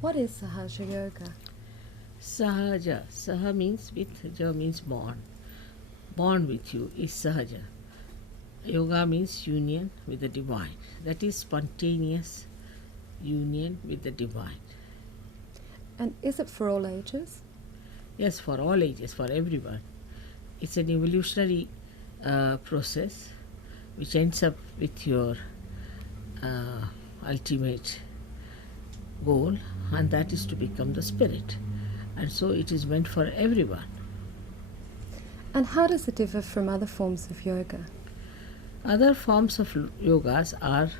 What is Sahaja Yoga? Sahaja. Saha means with, ja means born. Born with you is Sahaja. Yoga means union with the divine. That is spontaneous union with the divine. And is it for all ages? Yes, for all ages, for everyone. It's an evolutionary process which ends up with your ultimate goal, and that is to become the spirit. And so it is meant for everyone. And how does it differ from other forms of yoga? Other forms of yogas are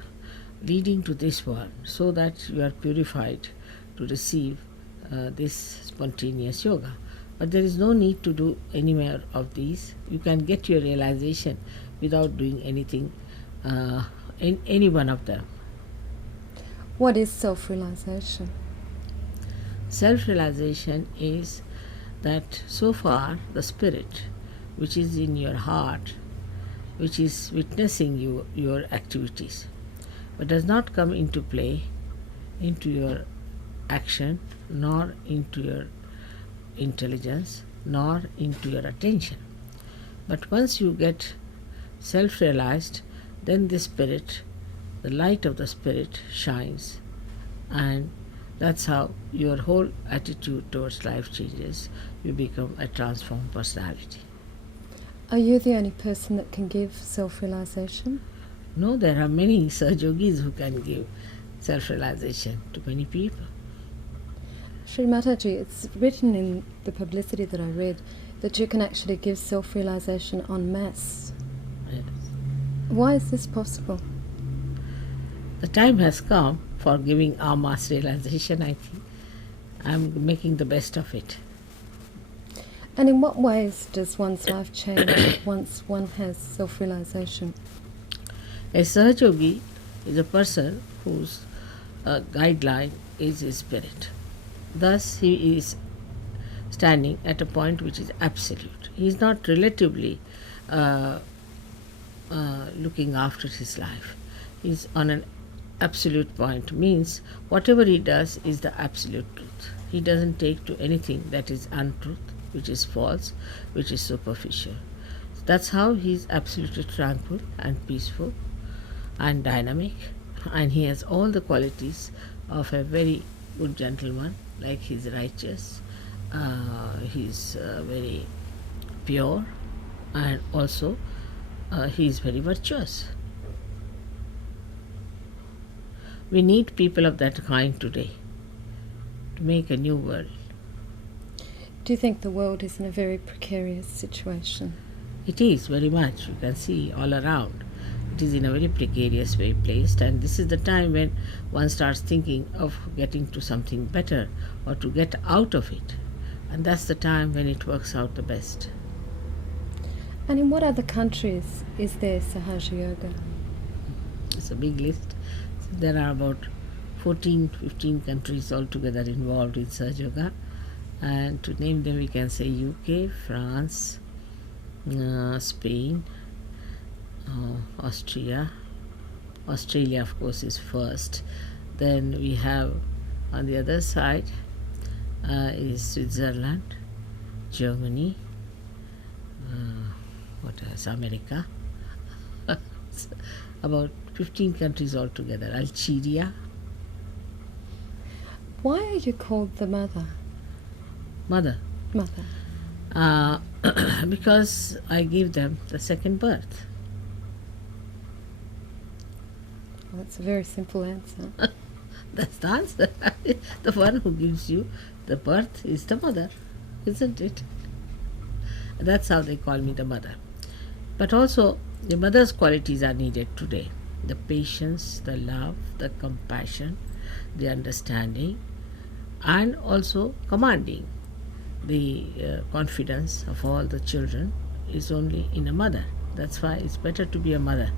leading to this one so that you are purified to receive this spontaneous yoga. But there is no need to do any more of these. You can get your realization without doing anything in any one of them. What is self-realization? Self-realization is that so far the spirit which is in your heart, which is witnessing your activities, but does not come into play into your action, nor into your intelligence, nor into your attention. But once you get self-realized, then the spirit, the light of the spirit shines, and that's how your whole attitude towards life changes. You become a transformed personality. Are you the only person that can give self-realization? No, there are many Sahajogis who can give self-realization to many people. Sri Mataji, it's written in the publicity that I read that you can actually give self-realization en masse. Yes. Why is this possible? The time has come for giving en masse realization, I think. I'm making the best of it. And in what ways does one's life change once one has self-realization? A Sahajogi is a person whose guideline is his spirit. Thus, he is standing at a point which is absolute. He is not relatively looking after his life. He is on an absolute point, means whatever he does is the absolute truth. He doesn't take to anything that is untruth, which is false, which is superficial. That's how he is absolutely tranquil and peaceful and dynamic, and he has all the qualities of a very good gentleman, like he is righteous, he is very pure, and also he is very virtuous. We need people of that kind today to make a new world. Do you think the world is in a very precarious situation? It is very much. You can see all around. It is in a very precarious way placed, and this is the time when one starts thinking of getting to something better or to get out of it. And that's the time when it works out the best. And in what other countries is there Sahaja Yoga? It's a big list. There are about 14-15 countries altogether involved in Sahaja Yoga. And to name them, we can say UK, France, Spain, Austria. Australia, of course, is first. Then we have on the other side is Switzerland, Germany, what else? America. About 15 countries altogether. Algeria. Why are you called the mother? Mother. Mother. Because I gave them the second birth. Well, that's a very simple answer. That's the answer. The one who gives you the birth is the mother, isn't it? That's how they call me the mother. But also, the mother's qualities are needed today: the patience, the love, the compassion, the understanding, and also commanding. The confidence of all the children is only in a mother. That's why it's better to be a mother.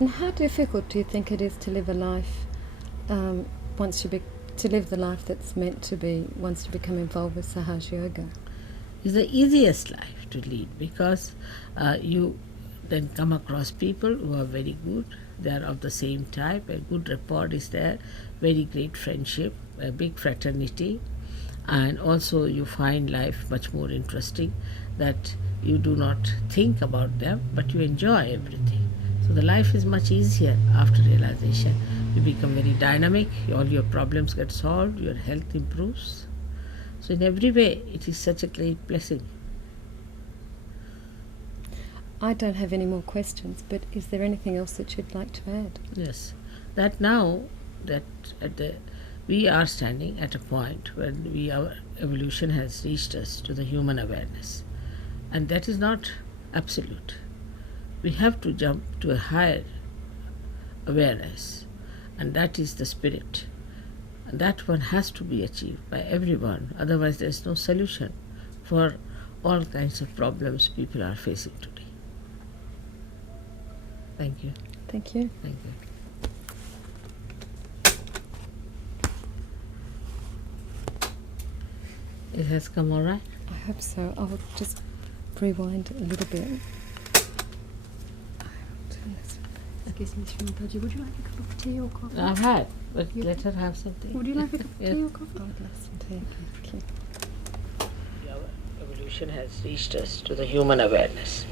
And how difficult do you think it is to live a life to live the life that's meant to be once you become involved with Sahaja Yoga? It's the easiest life to lead because you then come across people who are very good. They are of the same type. A good rapport is there, very great friendship, a big fraternity, and also you find life much more interesting, that you do not think about them but you enjoy everything. So the life is much easier after realization. You become very dynamic, all your problems get solved, your health improves. So in every way it is such a great blessing. I don't have any more questions, but is there anything else that you'd like to add? Yes, that now that we are standing at a point when our evolution has reached us to the human awareness, and that is not absolute. We have to jump to a higher awareness, and that is the spirit. And that one has to be achieved by everyone, otherwise there is no solution for all kinds of problems people are facing today. Thank you. Thank you. Thank you. It has come all right? I hope so. I'll just rewind a little bit. Excuse me, Sri Mataji, would you like a cup of tea or coffee? I've had, but You- let her have something. Would you like a cup of Yes. tea or coffee? God bless and take you. Our evolution has reached us to the human awareness,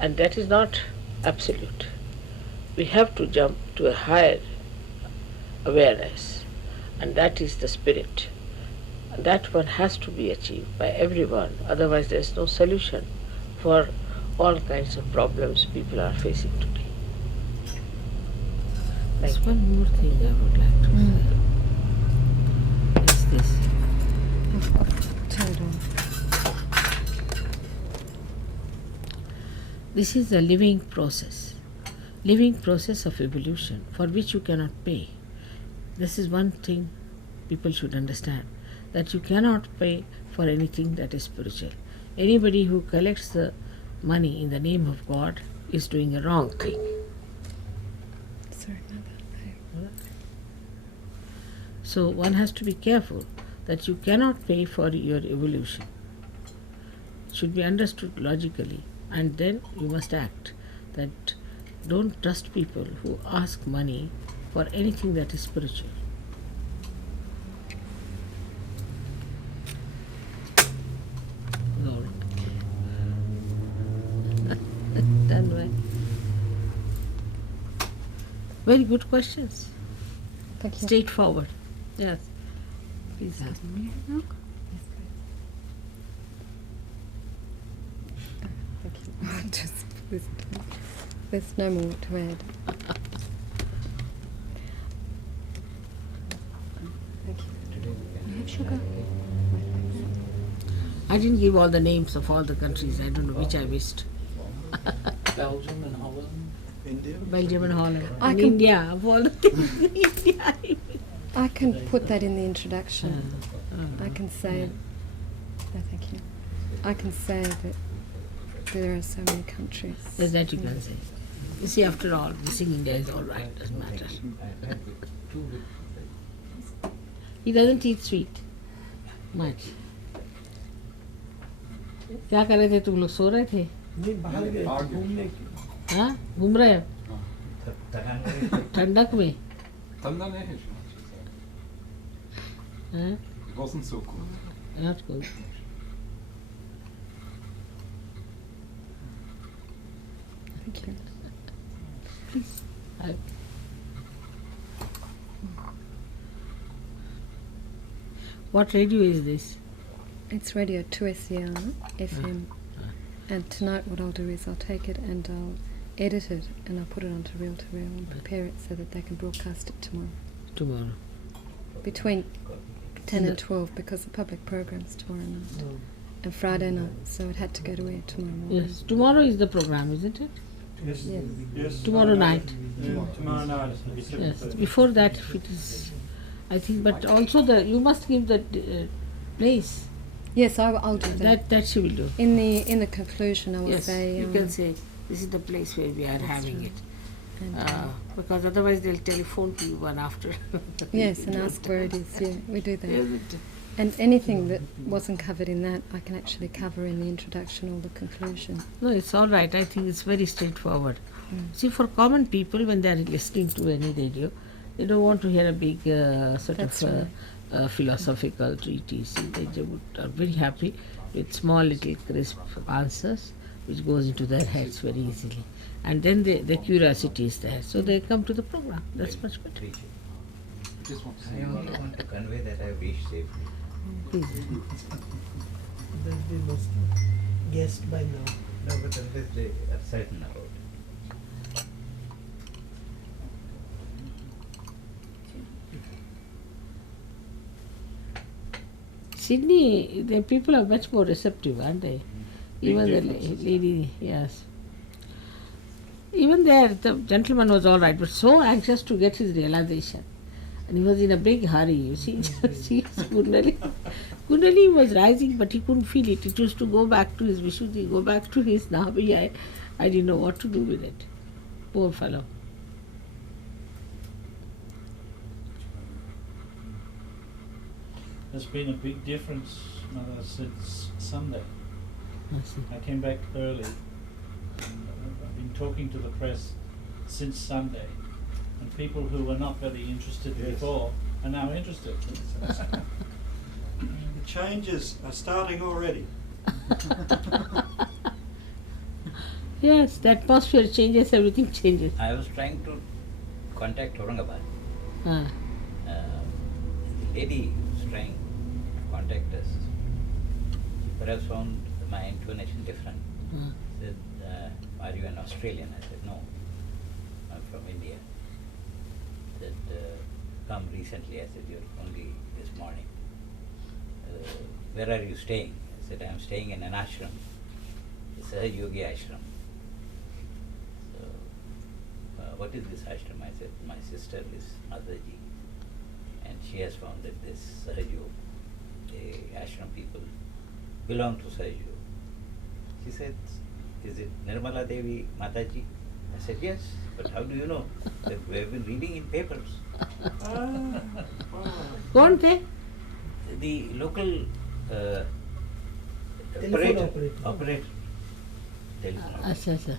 and that is not absolute. We have to jump to a higher awareness, and that is the spirit. And that one has to be achieved by everyone, otherwise there is no solution for all kinds of problems people are facing today. There's one more thing I would like to say. It's this. I've turned on. This is a living process of evolution for which you cannot pay. This is one thing people should understand, that you cannot pay for anything that is spiritual. Anybody who collects the money in the name of God is doing a wrong thing. Sorry, Mother. So one has to be careful that you cannot pay for your evolution. It should be understood logically, and then you must act. That don't trust people who ask money for anything that is spiritual. All done well. Very good questions. Thank you. Straightforward. Yes. Please have. Will you have milk? Yes, please. Thank you. Just, there's no more to add. Thank you. Do you have sugar? I didn't give all the names of all the countries. I don't know which I missed. Belgium and Holland. India? Belgium and Holland. I And can- India. Of all the things in India. I can put that in the introduction. Uh, I can say, no, thank you. I can say that there are so many countries. Yes, that you can say. You see, after all, missing India is all right. Doesn't matter. He doesn't eat sweet much. क्या कर रहे थे तुम लोग, सो रहे थे? नहीं, बाहर गए थे घूमने की। हाँ, घूम रहे हो ठंडक में? Tanda ne is. हाँ, It wasn't so cool. not good. Thank you. I- What radio is this? It's Radio 2SER FM. And tonight what I'll do is I'll take it and I'll edit it and I'll put it onto reel to reel and prepare it so that they can broadcast it tomorrow. Tomorrow. Between 10 Yeah. and 12 because the public program's tomorrow night. And Friday night, so it had to go to air tomorrow morning. Yes, tomorrow is the program, isn't it? Yes. Yes. Yes. Tomorrow night. Tomorrow night. Yes, before that, if it is, I think, but also you must give the place. Yes, I'll do that. That she will do. In the conclusion, I will Yes, say. you can say this is the place where we are having right. it, and, because otherwise they'll telephone to you one after. yes, and ask where it is. Yeah, we do that. Isn't it? And anything that wasn't covered in that, I can actually cover in the introduction or the conclusion. No, it's all right. I think it's very straightforward. Mm. See, for common people, when they are listening to any radio, they don't want to hear a big sort That's of right. philosophical treatise. They are very happy with small little crisp answers which goes into their heads very easily. And then the curiosity is there. So they come to the program. That's much better. Preach it. Just want to I say only want to convey that I wish safely. Please. They must guessed by now. No, but unless they are certain about it. Sydney, the people are much more receptive, aren't they? Even the lady, yes. Even there, the gentleman was all right, but so anxious to get his realization. And he was in a big hurry, you see. See Kundali. Kundali was rising, but he couldn't feel it. It used to go back to his Vishuddhi, go back to his Nabi. I didn't know what to do with it. Poor fellow. There's been a big difference, Mother, since Sunday. I see. I came back early. And I've been talking to the press since Sunday, and people who were not very interested before are now interested. The changes are starting already. Yes, the atmosphere changes, everything changes. I was trying to contact Aurangabad. Ah, The lady was trying to contact us. But I found my intonation different. ah. Said, are you an Australian? I said, no, I'm from India. Said, come recently. I said, you're only this morning. Where are you staying? I said, I'm staying in an ashram, the Sahaj Yogi ashram. So, what is this ashram? I said, my sister is Mataji, and she has found that this Sahaj Yoga, the ashram people, belong to Sahaj Yoga. She said, is it Nirmala Devi Mataji? I said, yes, but how do you know? That we have been reading in papers. Weren't they? The local Telephone operator. Telephone operator. Acha, acha.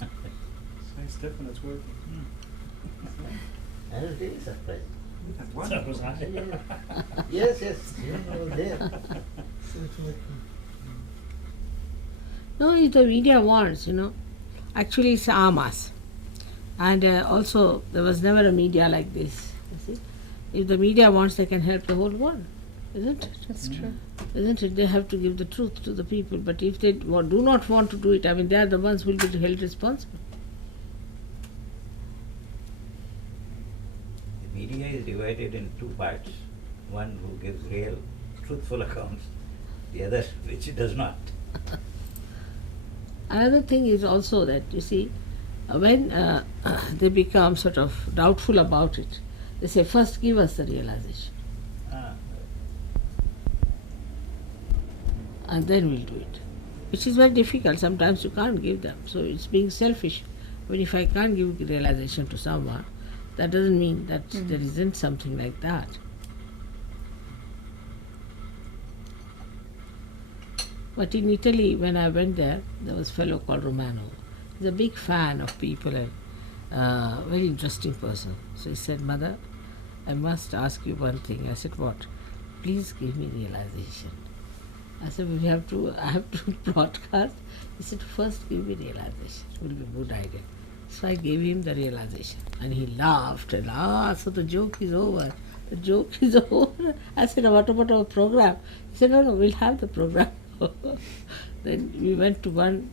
Say, Stefan, it's working. I was really surprised. That's That was wonderful. I. Yes, yes, I was there. So it's working. No, if the media wants, actually it's amas. And also, there was never a media like this. You see, if the media wants, they can help the whole world, isn't it? That's true. Isn't it? They have to give the truth to the people. But if they do not want to do it, I mean, they are the ones who will be held responsible. The media is divided in two parts. One who gives real, truthful accounts, the other which does not. Another thing is also that, you see, when they become sort of doubtful about it, they say, first give us the realization, Ah, and then we'll do it. Which is very difficult. Sometimes you can't give them. So it's being selfish. But if I can't give realization to someone, that doesn't mean that there isn't something like that. But in Italy, when I went there was a fellow called Romano. He's a big fan of people and very interesting person. So he said, Mother, I must ask you one thing. I said, what? Please give me realization. I said, I have to broadcast. He said, first give me realization. It will be a good idea. So I gave him the realization. And he laughed and, so the joke is over. The joke is over. I said, what about our program? He said, no, we'll have the program. Then we went to one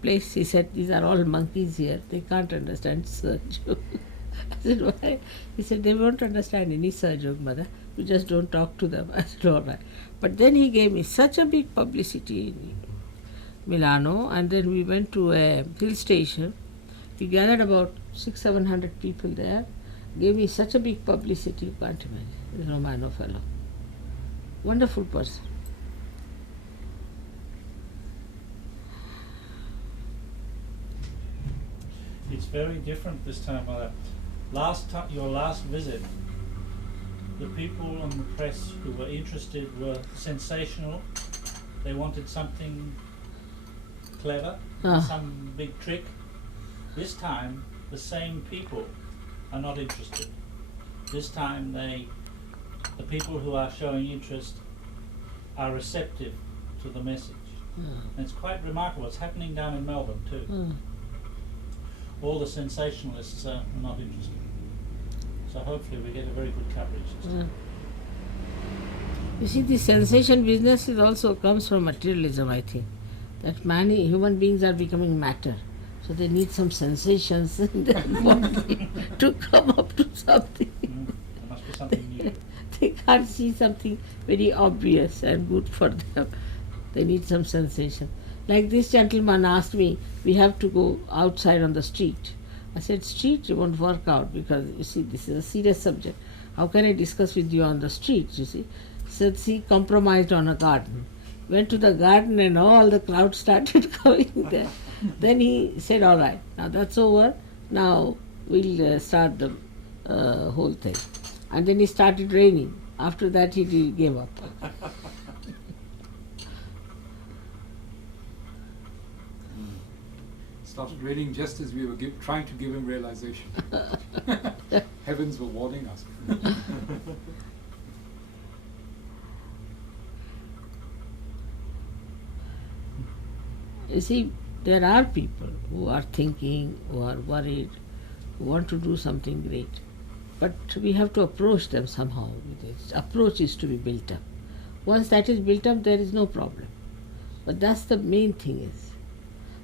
place. He said, these are all monkeys here. They can't understand Sahaj. I said, why? He said, they won't understand any Sahaj, Mother. You just don't talk to them. I said, all right. But then he gave me such a big publicity in Milano, and then we went to a hill station. We gathered about 600-700 people there. Gave me such a big publicity, you can't imagine. The Romano fellow. Wonderful person. It's very different this time. Your last visit, the people and the press who were interested were sensational. They wanted something clever, some big trick. This time, the same people are not interested. This time, the people who are showing interest are receptive to the message. And it's quite remarkable. It's happening down in Melbourne too. All the sensationalists are not interested. So hopefully we get a very good coverage this time. You see, the sensation business is also comes from materialism, I think. That many human beings are becoming matter. So they need some sensations in their body to come up to something. There must be something new. They can't see something very obvious and good for them. They need some sensation. Like this gentleman asked me, we have to go outside on the street. I said, street it won't work out because, you see, this is a serious subject. How can I discuss with you on the street, you see? Said, he compromised on a garden. Went to the garden and all the crowd started coming there. Then he said, all right, now that's over. Now we'll start the whole thing. And then it started raining. After that he gave up. Started raining just as we were trying to give him realization. Heavens were warning us. You see, there are people who are thinking, who are worried, who want to do something great. But we have to approach them somehow. Approach is to be built up. Once that is built up, there is no problem. But that's the main thing is,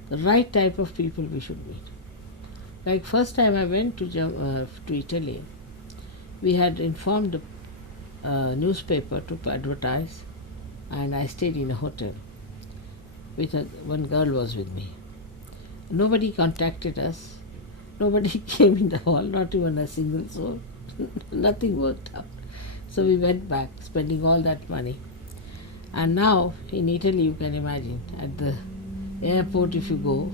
the right type of people we should meet. Like first time I went to Italy, we had informed the newspaper to advertise, and I stayed in a hotel. One girl was with me. Nobody contacted us. Nobody came in the hall, not even a single soul. Nothing worked out. So we went back, spending all that money. And now in Italy, you can imagine, at the airport if you go,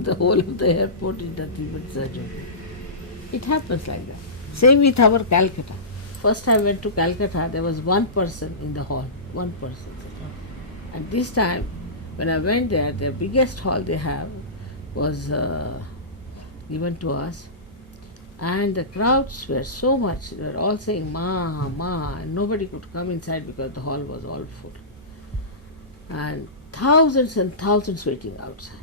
the whole of the airport is nothing but surgery. It happens like that. Same with our Calcutta. First I went to Calcutta, there was one person in the hall, one person. And this time, when I went there, the biggest hall they have was given to us. And the crowds were so much, they were all saying, Ma, Ma, and nobody could come inside because the hall was all full. And thousands waiting outside.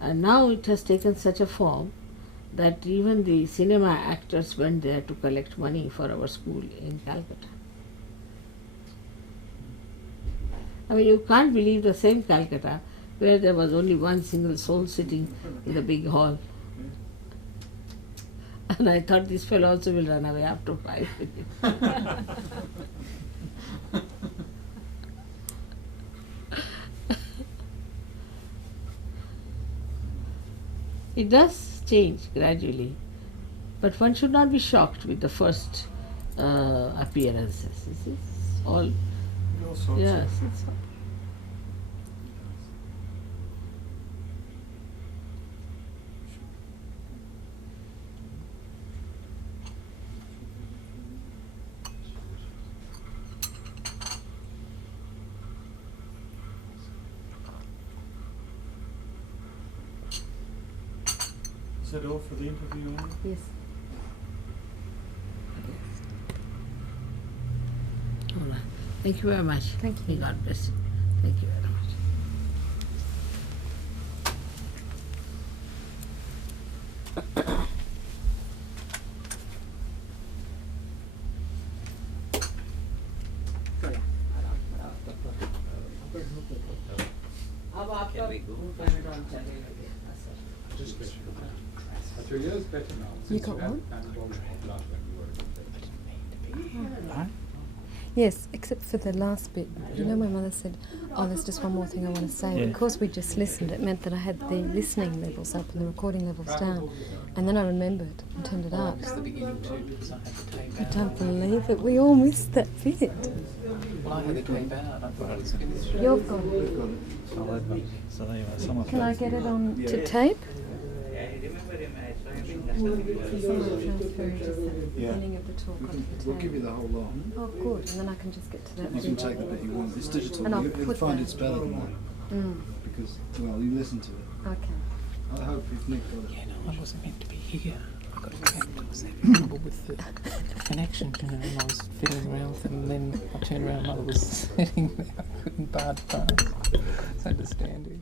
And now it has taken such a form that even the cinema actors went there to collect money for our school in Calcutta. I mean, you can't believe the same Calcutta where there was only one single soul sitting in the big hall. And I thought this fellow also will run away after 5 minutes. It does change gradually, but one should not be shocked with the first appearances. It's all, All sorts yes, of it's all. Is that all for the interview, Anne? Yes. All right. Thank you very much. Thank you. May God bless you. Thank you very much. Can we go? But your ear's better now. You since got had one? Panadol and blood when you were Huh? Yes, except for the last bit. You know, my mother said, oh, there's just one more thing I want to say. Yeah. Because we just listened, it meant that I had the listening levels up and the recording levels down. And then I remembered and turned it up. It's the beginning too because I had the tape I out. don't believe it. We all missed that bit. Well, I had the tape out. I thought I was going to. You've got it. So there you are, some of Can I get it on to tape? I remember him, I saw him in the transfer just at the beginning of the talk onto the We'll give you tape. the whole lot. Oh, good. And then I can just get to that You can bit. take the bit you want. It's digital. And I'll You'll put find that. it's better than that Mm. because, well, you listen to it. Okay. I hope if Nick got it. Yeah, no, I wasn't meant to be here. I got attacked. I was having trouble with the connection, you know, and I was fiddling around with them, and then I turned around, Mother was sitting there, I couldn't bar past. So I had to stand here.